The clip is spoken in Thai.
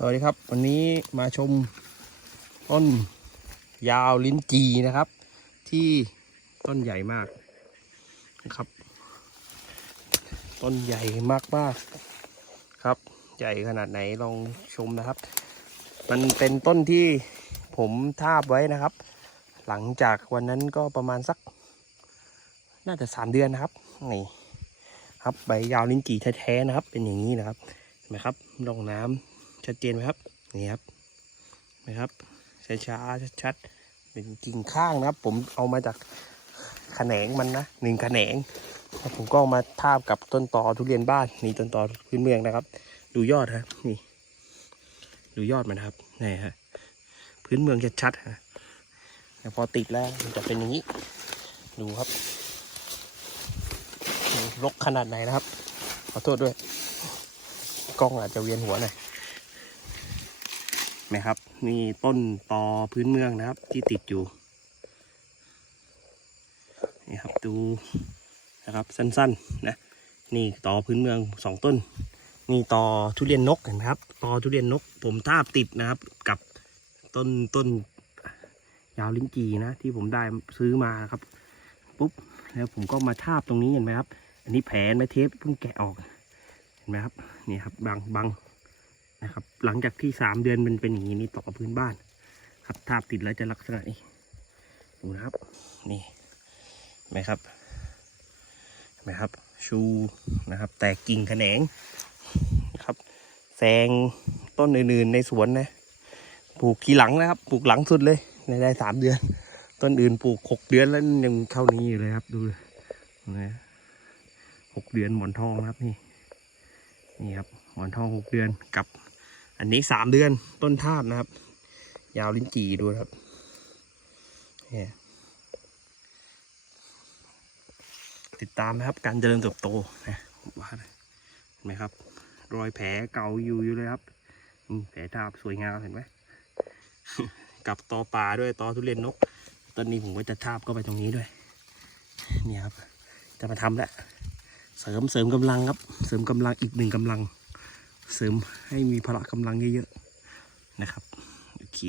สวัสดีครับ วันนี้มาชมต้นยาวลิ้นจีนะครับ ที่ต้นใหญ่มากนะครับ ต้นใหญ่มากมากครับ ใหญ่ขนาดไหนลองชมนะครับ มันเป็นต้นที่ผมทาบไว้นะครับ หลังจากวันนั้นก็ประมาณสัก น่าจะสามเดือนนะครับนี่ครับใบยาวลิ้นจีแท้ๆนะครับ เป็นอย่างนี้นะครับเห็นไหมครับรองน้ำ ชัดเจนไหมครับ นี่ครับนไหมครับช้าๆชัดๆเป็นกิ่งข้างนะครับ ผมเอามาจากแขนงมันนะหนึ่งแขนงผมก็เอามาทาบกับต้นตอทุเรียนบ้านนี่ต้นตอพื้นเมืองนะครับ ดูยอดฮะนี่ ดูยอดมันนะครับนี่ฮะพื้นเมืองชัดๆฮะแต่พอติดแล้วมันจะเป็นอย่างนี้ ดูครับรกขนาดไหนนะครับ ขอโทษด้วย กล้องอาจจะเวียนหัวหน่อย ไหมครับนี่ต้นตอพื้นเมืองนะครับ ที่ติดอยู่นี่ครับดูนะครับสั้นๆนะนี่ตอพื้นเมืองสองต้น นี่ตอทุเรียนนกเห็นไหมครับตอทุเรียนนกผมทาบติดนะครับกับต้นต้นยาวลิ้นจีนะที่ผมได้ซื้อมาครับปุ๊บแล้วผมก็มาทาบตรงนี้เห็นไหมครับ อันนี้แผลไม่เทปเพิ่งแกะออกเห็นไหมครับนี่ครับบางบาง นะครับ หลังจากที่สามเดือนมันเป็นอย่างนี้นี่ต่อพื้นบ้าน ครับทาบติดแล้วจะลักษณะนี้ดูนะครับ นี่เห็นไหมครับเห็นไหมครับ ชูนะครับ แตกกิ่งแขนงนะครับแซงต้นอื่นๆในสวนนะปลูกทีหลังนะครับ ปลูกหลังสุดเลยในได้สามเดือน ต้นอื่นปลูกหกเดือนแล้วยังเข้านี้อยู่เลยครับ ดูเลยนะหกเดือนหมอนทองครับนี่นี่ครับหมอนทองหกเดือนกับ อันนี้สามเดือนต้นทาบนะครับ ยาวลิ้นจี่ดูครับเนี่ยติดตามนะครับการเจริญเติบโตนะผมว่าเห็นไหมครับ รอยแผลเก่าอยู่อยู่เลยครับอืแผลทาบสวยงามเห็นไหมกับตอป่าด้วยตอทุเรียนนกต้นนี้ผมก็จะทาบเข้าไปตรงนี้ด้วยเนี่ยครับ จะมาทำแล้วเสริมเสริมกำลังครับ เสริมกำลังอีกหนึ่งกำลัง เสริมให้มีพละกำลังเยอะๆนะครับ โอเค